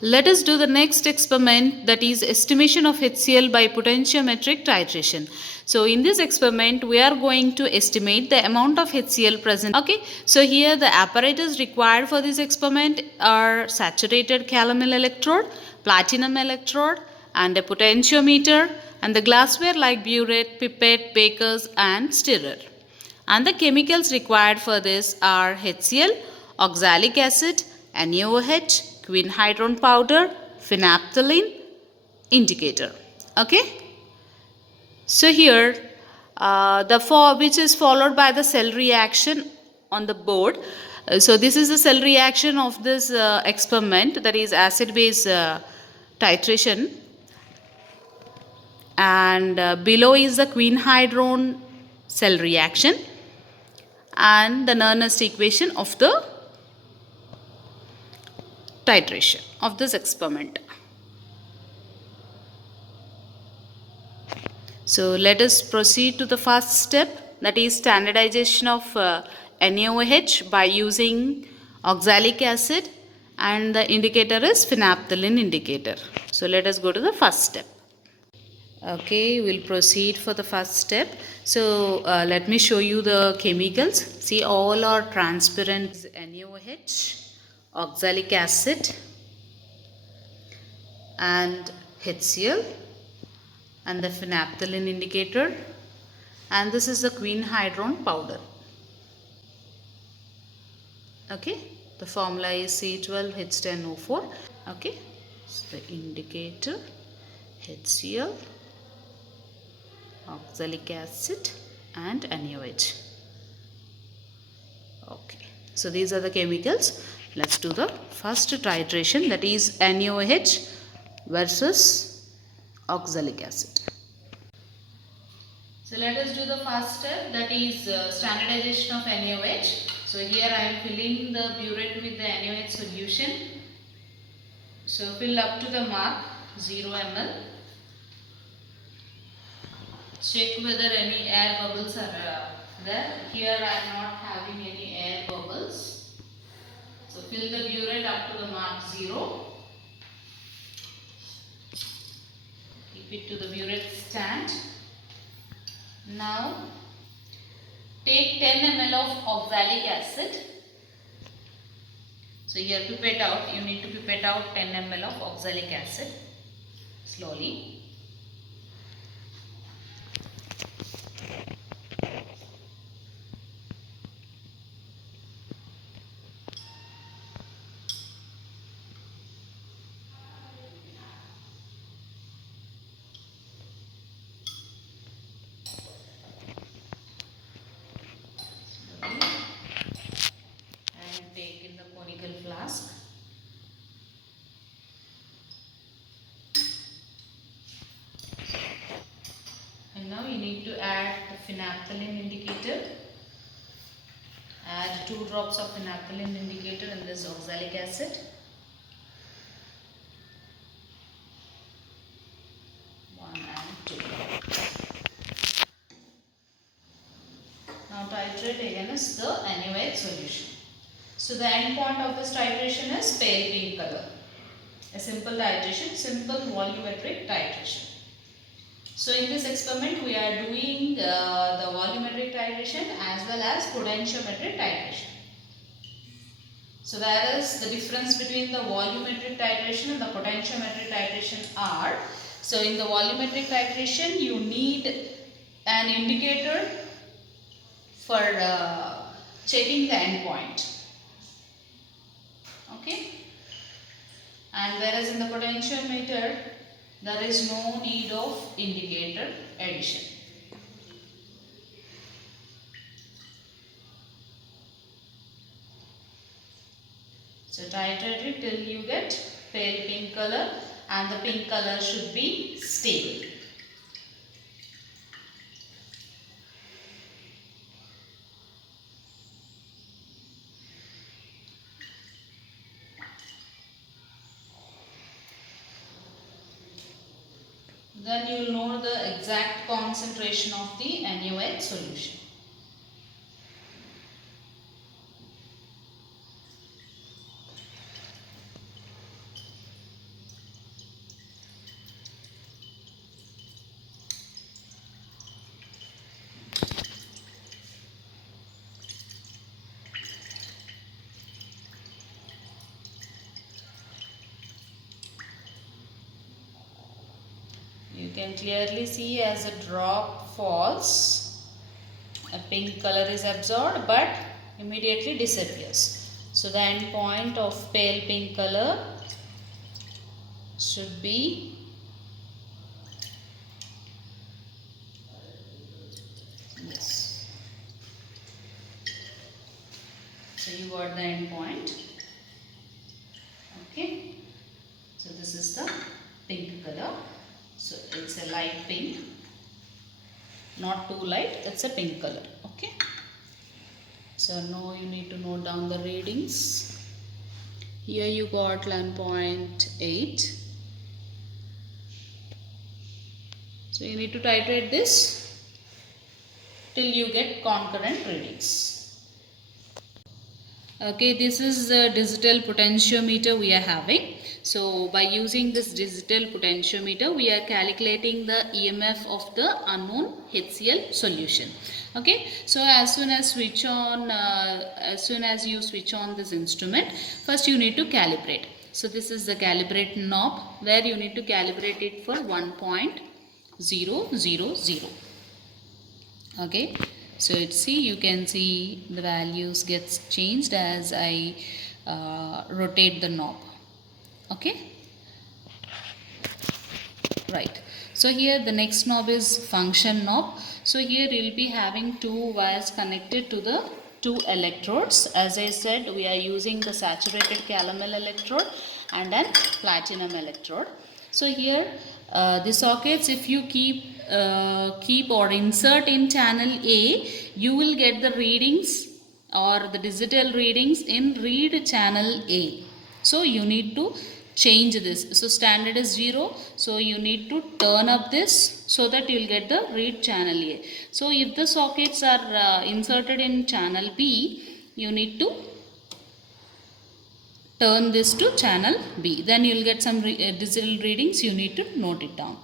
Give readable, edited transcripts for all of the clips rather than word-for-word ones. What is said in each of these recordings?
Let us do the next experiment, that is estimation of HCl by potentiometric titration. So in this experiment we are going to estimate the amount of HCl present. Okay, so here the apparatus required for this experiment are saturated calamine electrode, platinum electrode and a potentiometer and the glassware like burette, pipette, bakers and stirrer. And the chemicals required for this are HCl, oxalic acid, NaOH, quinhydrone powder, phenolphthalein, indicator. Okay. So here which is followed by the cell reaction on the board. So this is the cell reaction of this experiment, that is acid base titration, and below is the quinhydrone cell reaction and the Nernst equation of the titration of this experiment. So let us proceed to the first step, that is standardization of NaOH by using oxalic acid, and the indicator is phenolphthalein indicator. So let us go to the first step. Okay, we'll proceed for the first step. So let me show you the chemicals. See, all are transparent. NaOH, oxalic acid and HCl and the phenolphthalein indicator, and this is the quinhydrone powder. Okay, the formula is C12H10O4. Okay, so the indicator, HCl, oxalic acid and NaOH. Okay, so these are the chemicals. Let's do the first titration, that is NaOH versus oxalic acid. So let us do the first step, that is standardization of NaOH. So here I am filling the burette with the NaOH solution. So fill up to the mark 0 ml. Check whether any air bubbles are there. Here I am not having any air bubbles. So fill the burette up to the mark 0. Keep it to the burette stand. Now take 10 ml of oxalic acid. So here pipette out, you need to pipette out 10 ml of oxalic acid slowly. And take in the conical flask. And now you need to add the phenolphthalein indicator. Add 2 drops of phenolphthalein indicator in this oxalic acid. 1 and 2. Now titrate against the NaOH solution. So the end point of this titration is pale pink color. A simple titration, simple volumetric titration. So in this experiment we are doing the volumetric titration as well as potentiometric titration. So where is the difference between the volumetric titration and the potentiometric titration are? So in the volumetric titration you need an indicator for checking the end point. Okay, and whereas in the potentiometer there is no need of indicator addition. So titrate it till you get pale pink color, and the pink color should be stable. Then you will know the exact concentration of the NaOH solution. can clearly see as a drop falls, a pink color is absorbed but immediately disappears. So the end point of pale pink color should be this. So you got the end point. Okay. So this is the pink color. So it's a light pink, not too light, it's a pink color. Okay. So now you need to note down the readings. Here you got 11.8. So you need to titrate this till you get concurrent readings. Okay, this is the digital potentiometer we are having. So by using this digital potentiometer, we are calculating the EMF of the unknown HCl solution. Okay, so as soon as you switch on this instrument, first you need to calibrate. So this is the calibrate knob where you need to calibrate it for 1.000. Okay. So you can see the values gets changed as I rotate the knob. Okay, right. So here the next knob is function knob. So here we will be having two wires connected to the two electrodes. As I said, we are using the saturated calomel electrode and an platinum electrode. So here the sockets, if you keep or insert in channel A, you will get the readings or the digital readings in read channel A. So you need to change this. So standard is 0. So you need to turn up this so that you will get the read channel A. So if the sockets are inserted in channel B, you need to turn this to channel B. Then you will get some digital readings. You need to note it down.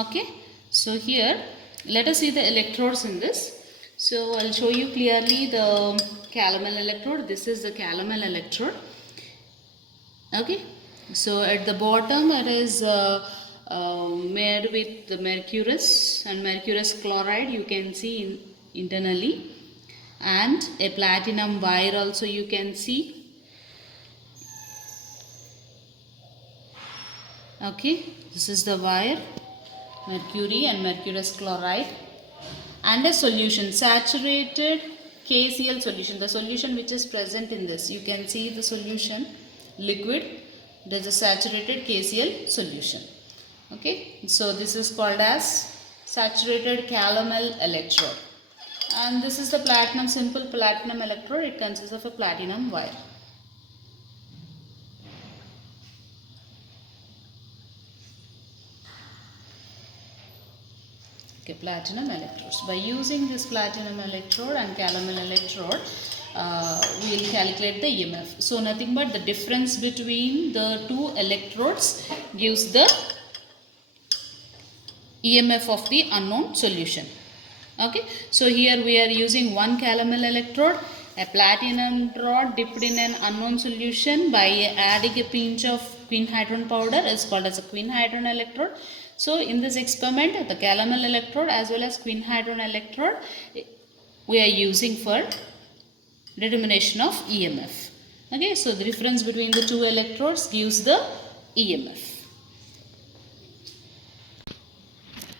Okay. So here let us see the electrodes in this. So I'll show you clearly the calomel electrode. This is the calomel electrode. Okay. So at the bottom it is made with the mercurous and mercurous chloride, you can see internally, and a platinum wire also you can see. Okay, this is the wire, mercury and mercurous chloride, and a solution, saturated KCl solution, the solution which is present in this. You can see the solution, liquid. There is a saturated KCl solution. Okay, so this is called as saturated calomel electrode, and this is the platinum, simple platinum electrode. It consists of a platinum wire. Okay, platinum electrodes. By using this platinum electrode and calomel electrode, we will calculate the EMF. So nothing but the difference between the two electrodes gives the EMF of the unknown solution. Okay, so here we are using one calomel electrode, a platinum rod dipped in an unknown solution by adding a pinch of quinhydron powder is called as a quinhydron electrode. So in this experiment, the calomel electrode as well as quinhydron electrode we are using for determination of EMF. Okay, so the difference between the two electrodes gives the EMF.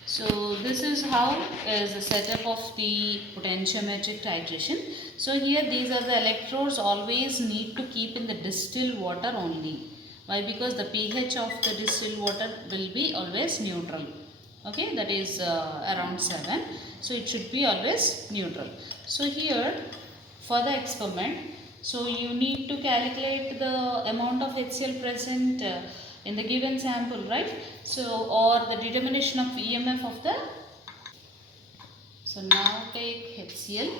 So this is how is the setup of the potentiometric titration. So here these are the electrodes always need to keep in the distilled water only. Why? Because the pH of the distilled water will be always neutral. Okay, that is around 7. So it should be always neutral. So here for the experiment, so you need to calculate the amount of HCl present in the given sample, right? So or the determination of EMF of the. So now take HCl.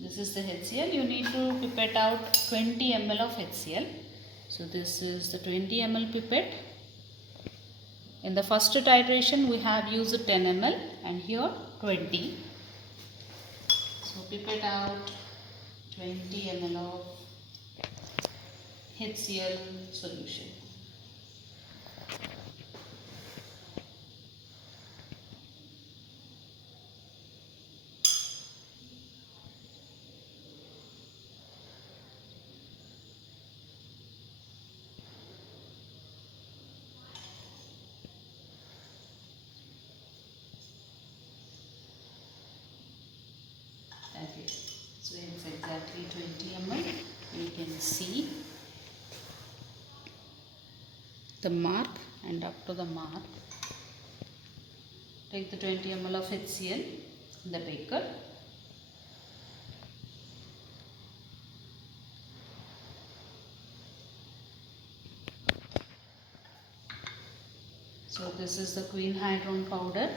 This is the HCl. You need to pipette out 20 ml of HCl. So this is the 20 ml pipette. In the first titration we have used 10 ml and here 20. So pipette out 20 ml of HCl solution. it's exactly 20 ml. You can see the mark, and up to the mark take the 20 ml of HCl in the beaker. So this is the quinhydrone powder.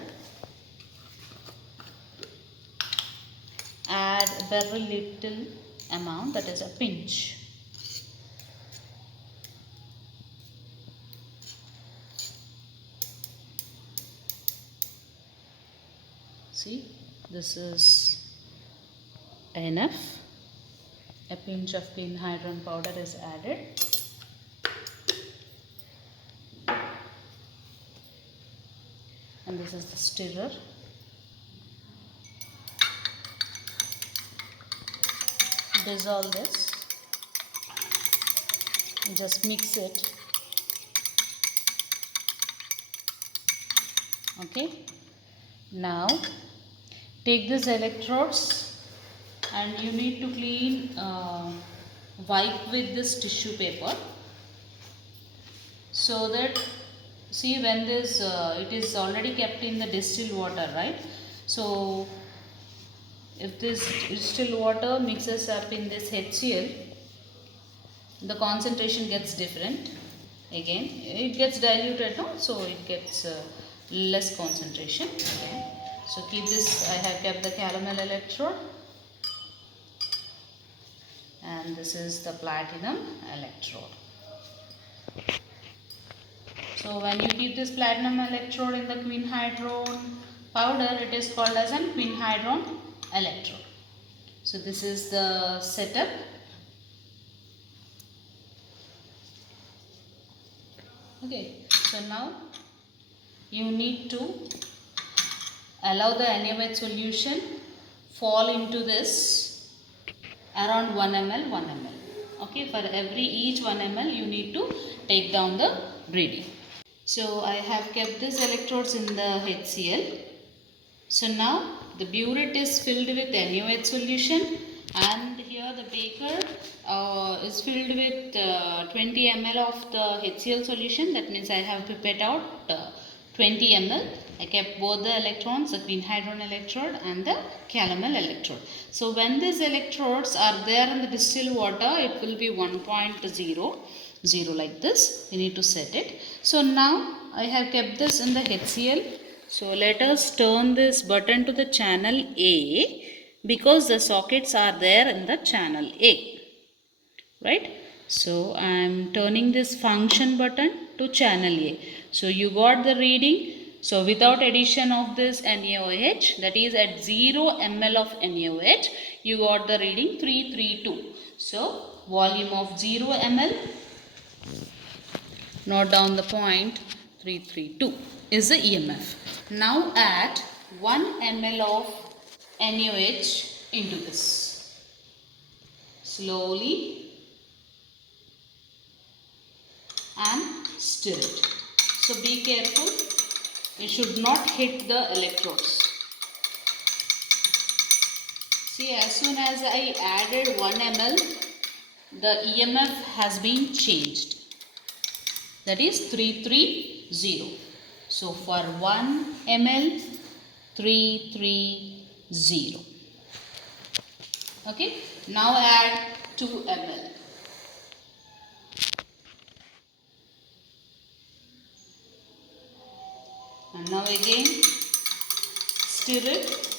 Add very little amount, that is a pinch. See, this is enough. A pinch of quinhydrone powder is added. And this is the stirrer. Dissolve this. Just mix it. Okay. Now take these electrodes and you need to clean, wipe with this tissue paper, so that, see, when this it is already kept in the distilled water, right? So if this distilled water mixes up in this HCl, the concentration gets different. Again, it gets diluted, no? So it gets less concentration. Okay. So keep this. I have kept the calomel electrode, and this is the platinum electrode. So when you keep this platinum electrode in the quinhydrone powder, it is called as an quinhydrone electrode. So this is the setup. Okay, so now you need to allow the NaOH solution fall into this around 1 ml, 1 ml. Okay, for each 1 ml you need to take down the reading. So I have kept these electrodes in the HCl. So now the burette is filled with NaOH solution, and here the beaker is filled with 20 ml of the HCl solution. That means I have pipette out 20 ml. I kept both the electrons, the quinhydrone electrode and the calomel electrode. So when these electrodes are there in the distilled water, it will be 1.00 like this. You need to set it. So now I have kept this in the HCl. So let us turn this button to the channel A, because the sockets are there in the channel A, right? So I am turning this function button to channel A. So you got the reading. So without addition of this NaOH, that is at 0 ml of NaOH, you got the reading 332. So volume of 0 ml, note down the point, 332 is the EMF. Now add 1 ml of NaOH into this. Slowly and stir it. So be careful, it should not hit the electrodes. See, as soon as I added 1 ml, the EMF has been changed. That is 330. So for 1 ml, 330. Okay. Now add 2 ml. And now again stir it.